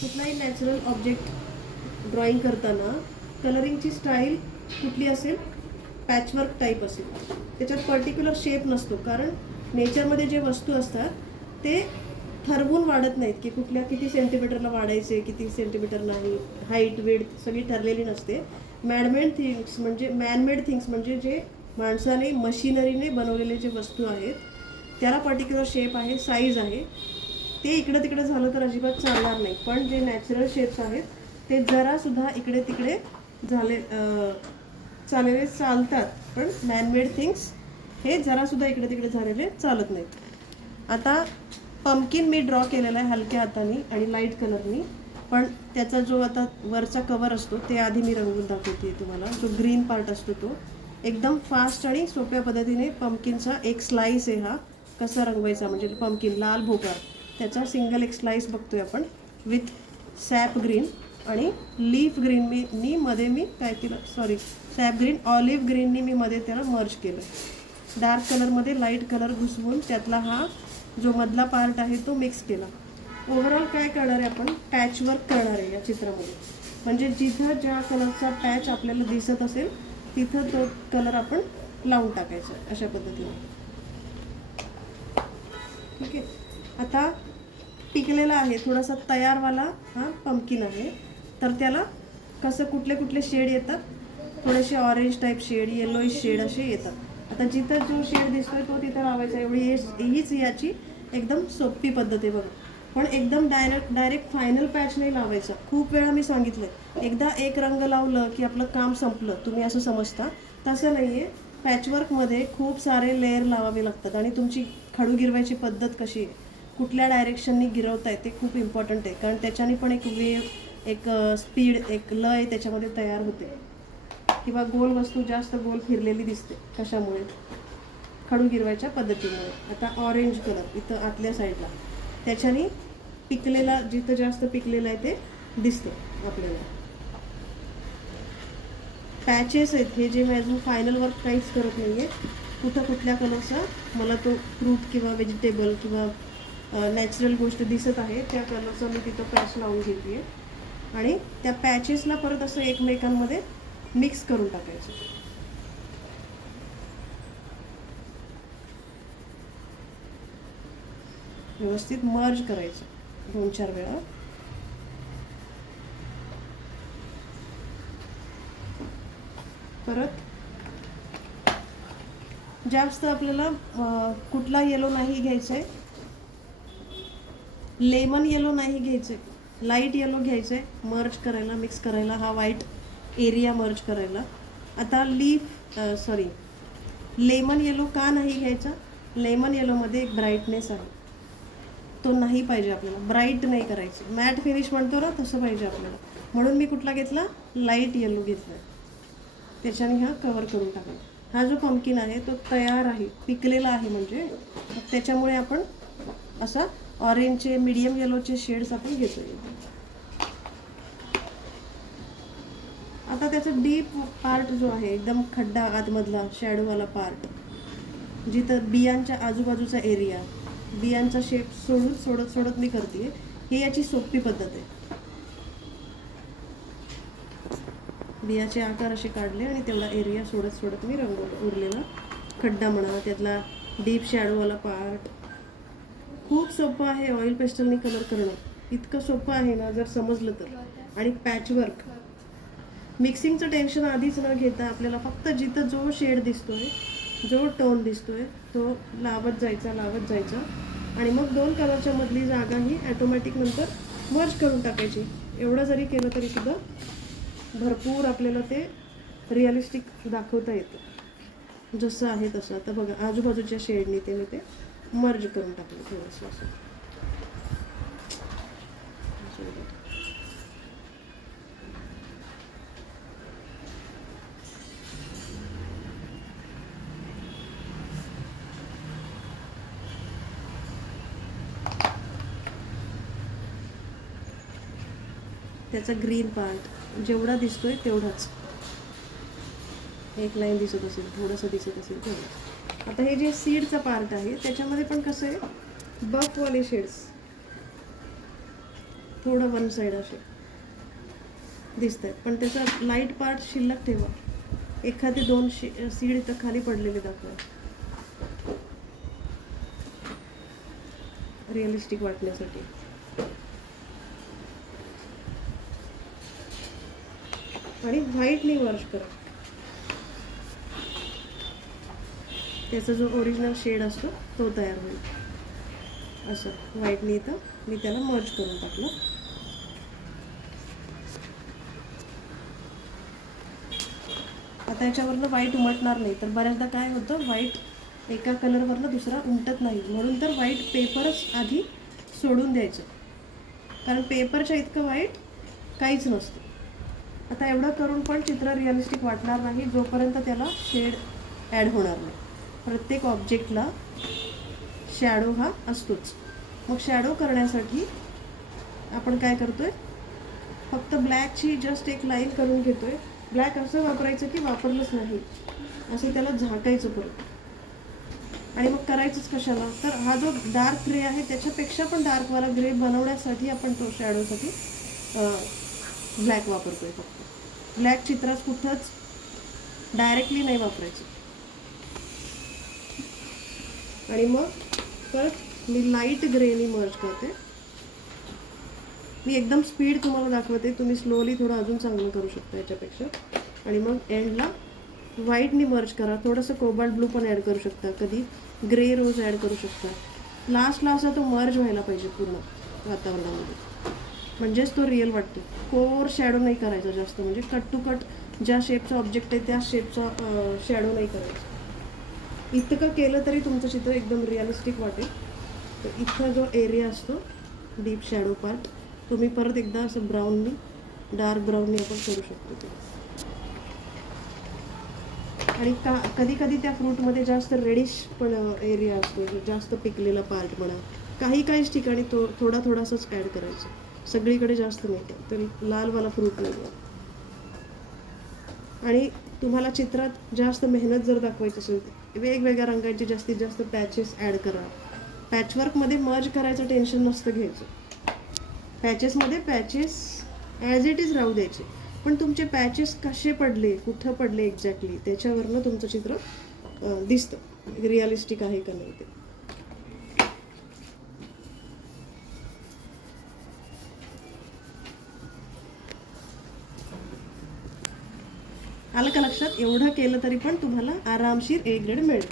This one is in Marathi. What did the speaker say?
कुठलाही नॅचरल ऑब्जेक्ट ड्रॉइंग करताना कलरिंगची स्टाईल कुठली असेल, पॅचवर्क टाईप असेल. त्याच्यात पर्टिक्युलर शेप नसतो, कारण नेचरमध्ये जे वस्तू असतात ते ठरवून वाढत नाहीत की कुठल्या किती सेंटीमीटरला वाढायचे, किती सेंटीमीटर नाही. हाईट विड्थ सगळी ठरलेली नसते. मॅनमेड थिंग्स म्हणजे जे माणसाने मशिनरीने बनवलेले जे वस्तू आहेत त्याला पर्टिक्युलर शेप आहे, साईज आहे. ते इकडं तिकडे झालं तर अजिबात चालणार नाही. पण जे नॅचरल शेप्स आहेत ते जरासुद्धा इकडे तिकडे झालेले चालतात. पण मॅनमेड थिंग्स हे जरासुद्धा इकडे तिकडे झालेले चालत नाहीत. आता पंपकिन मी ड्रॉ केलेला आहे हलक्या हाताने आणि लाईट कलरनी. पण त्याचा जो आता वरचा कवर असतो ते आधी मी रंगवून दाखवते तुम्हाला. जो ग्रीन पार्ट असतो तो एकदम फास्ट आणि सोप्या पद्धतीने पंपकिनचा एक स्लाइस आहे. हा कसा रंगवायचा म्हणजे पंपकिन लाल भोपळा त्याचा सिंगल एक स्लाइस बघतोय आपण विथ सॅप ग्रीन आणि लीफ ग्रीन. मी काय केलं, सॅप ग्रीन ऑलिव्ह ग्रीननी मी मध्ये त्याला मर्ज केलं. डार्क कलरमध्ये लाईट कलर घुसवून त्यातला हा जो मधला पार्ट आहे तो मिक्स केला. ओव्हरऑल काय करणार आहे, आपण पॅचवर्क करणार आहे या चित्रामध्ये. म्हणजे जिथं ज्या कलरचा पॅच आपल्याला दिसत असेल तिथं तो कलर आपण लावून टाकायचा अशा पद्धतीने. ठीक आहे. आता पिकलेला आहे थोडासा तयारवाला हा पंपकिन आहे. तर त्याला कसं कुठले कुठले शेड येतात, थोडेसे orange type shade, yellowish shade असे येतात. आता जिथं जो शेड दिसतोय तो तिथं लावायचा. हीच याची एकदम सोपी पद्धत आहे बघा. पण एकदम डायरेक्ट फायनल पॅच नाही लावायचा. खूप वेळा मी सांगितलं एकदा एक रंग लावलं की आपलं काम संपलं, तुम्ही असं समजता. तसं नाही आहे. पॅचवर्कमध्ये खूप सारे लेयर लावावे लागतात आणि तुमची खडू गिरवायची पद्धत कशी आहे, कुठल्या डायरेक्शननी गिरवताय ते खूप इम्पॉर्टंट आहे. कारण त्याच्याने पण एक वेव, एक स्पीड, एक लय त्याच्यामध्ये तयार होते. किंवा गोल वस्तू जास्त गोल फिरलेली दिसते कशामुळे, खडू गिरवायच्या पद्धतीमुळे. आता ऑरेंज कलर इथं आतल्या साईडला त्याच्याने पिकलेला, जिथं जास्त पिकलेलं आहे ते दिसतं आपल्याला. पॅचेस आहेत हे जे मी अजून फायनल वर्क काहीच करत नाही आहे. कुठं कुठल्या कलरचा मला तो फ्रूट किंवा व्हेजिटेबल किंवा नॅचरल गोष्ट दिसत आहे त्या कलरचा मी तिथं पॅच लावून घेते आहे. आणि त्या पॅचेसला परत असं एकमेकांमध्ये मिक्स करून टाकायचं. व्यवस्थित मर्ज करायचं 2-4 वेळा. परत जास्त आपल्याला कुठला येलो नाही घ्यायचा आहे, लेमन येलो नाही घ्यायचं आहे, लाईट येलो घ्यायचं आहे मर्ज करायला, मिक्स करायला. हा व्हाईट एरिया मर्ज करायला. आता लेमन येलो का नाही घ्यायचा, लेमन येलोमध्ये एक ब्राईटनेस आहे, तो नाही पाहिजे आपल्याला. ब्राईट नाही करायचं, मॅट फिनिश म्हणतो ना तसं पाहिजे आपल्याला. म्हणून मी कुठला घेतला, लाईट येलो घेतला. त्याच्याने हा कवर करून टाकला. हा जो पंपकिन आहे तो तयार आहे, पिकलेला आहे. म्हणजे त्याच्यामुळे आपण असा ऑरेंजचे, मीडियम येलोचे शेड्स आपण घेतोय. आता त्याचा डीप पार्ट जो आहे, एकदम खड्डा आतमधला शॅडोवाला पार्ट, जिथं बियांच्या आजूबाजूचा एरिया, बियांचा शेप सोडत मी करते. ही याची सोपी पद्धत आहे. बियाचे आकार असे काढले आणि तेवढा एरिया सोडत मी रंगवलं. उरलेला खड्डा म्हणा, त्यातला डीप शॅडोवाला पार्ट. खूप सोपं आहे ऑइल पेस्टलनी कलर करणं. इतकं सोपं आहे ना जर समजलं तर. आणि पॅचवर्क मिक्सिंगचं टेन्शन आधीच न घेता आपल्याला फक्त जिथं जो शेड दिसतोय, जो टोन दिसतोय तो लावत जायचा आणि मग 2 कलरच्या मधली जागा ही ॲटोमॅटिक नंतर मर्ज करून टाकायची. एवढं जरी केलं तरी सुद्धा भरपूर आपल्याला ते रिअलिस्टिक दाखवता येतं जसं आहे तसं. आता बघा आजूबाजूच्या शेडनी मी ते मर्ज करून टाकलं थोडंसं असं. त्याचा ग्रीन पार्ट जेवढा दिसतोय तेवढाच, एक लाईन दिसत असेल, थोडंसं दिसत असेल तेवढंच. आता हे जे सीडचा पार्ट आहे त्याच्यामध्ये पण कसं आहे, बफवाले शेड्स, थोडं वन साईड असे दिसत आहेत, पण त्याचा लाईट पार्ट शिल्लक ठेवा. एखादे 2 सीड इथं खाली पडलेले दाखवा, रिअलिस्टिक वाटण्यासाठी. आणि व्हाईटनी वर्श करा. त्याचा जो ओरिजिनल शेड असतो तो तयार होईल. असं व्हाईटनी इथं मी त्याला मर्ज करून टाकलं. आता याच्यावरनं व्हाईट उमटणार नाही, तर बऱ्याचदा काय होतं, व्हाईट एका कलरवरनं दुसरा उमटत नाही. म्हणून तर व्हाईट पेपरच आधी सोडून द्यायचं, कारण पेपरच्या इतकं व्हाईट काहीच नसतं. आता एवढं करून पण चित्र रिअलिस्टिक वाटणार नाही जोपर्यंत त्याला शेड ॲड होणार नाही. प्रत्येक ऑब्जेक्टला शॅडो हा असतोच. मग शॅडो करण्यासाठी आपण काय करतोय, फक्त ब्लॅकची जस्ट एक लाईन करून घेतोय. ब्लॅक असं वापरायचं की वापरलंच नाही, असं त्याला झाकायचं परत. आणि मग करायचंच कशाला, तर हा जो डार्क ग्रे आहे त्याच्यापेक्षा पण डार्कवाला ग्रे बनवण्यासाठी आपण तो शॅडोसाठी ब्लॅक वापरतोय. फक्त ब्लॅक चित्रात कुठंच डायरेक्टली नाही वापरायचं. आणि मग परत मी लाईट ग्रेनी मर्ज करते. मी एकदम स्पीड तुम्हाला दाखवते, तुम्ही स्लोली थोडं अजून चांगलं करू शकता याच्यापेक्षा. आणि मग एंडला व्हाईटनी मर्ज करा. थोडंसं कोबाल्ट ब्लू पण ॲड करू शकता, कधी ग्रे रोज ॲड करू शकता. लास्टला असा तो मर्ज व्हायला पाहिजे पूर्ण वातावरणामध्ये, म्हणजेच तो रिअल वाटतो. कोर शॅडो नाही करायचा जास्त, म्हणजे कट टू कट ज्या शेपचा ऑब्जेक्ट आहे त्या शेपचा शॅडो नाही करायचा. इतकं केलं तरी तुमचं चित्र एकदम रिअलिस्टिक वाटेल. तर इथं जो एरिया असतो डीप शॅडो पार्ट, तुम्ही परत एकदा असं ब्राऊननी डार्क ब्राऊननी आपण करू शकतो ते. आणि कधी कधी त्या फ्रूटमध्ये जास्त रेडिश पण एरिया असतो, जास्त पिकलेला पार्ट म्हणा. काहीच ठिकाणी तो थोडासाच ॲड करायचं, सगळीकडे जास्त नाही, तर लालवाला फ्रूट नाही. आणि तुम्हाला चित्रात जास्त मेहनत जर दाखवायची असेल, वेगवेगळ्या रंगांचे जास्तीत जास्त पॅचेस ॲड करा. पॅचवर्कमध्ये मर्ज करायचं टेन्शन नसतं घ्यायचं. पॅचेसमध्ये पॅचेस ॲज इट इज राहू द्यायचे, पण तुमचे पॅचेस कसे पडले, कुठं पडले एक्झॅक्टली, त्याच्यावरनं तुमचं चित्र दिसतं रिअलिस्टिक आहे का नाही ते. आलं का लक्षात? एवढं केलं तरी पण तुम्हाला आरामशीर A ग्रेड मिळेल.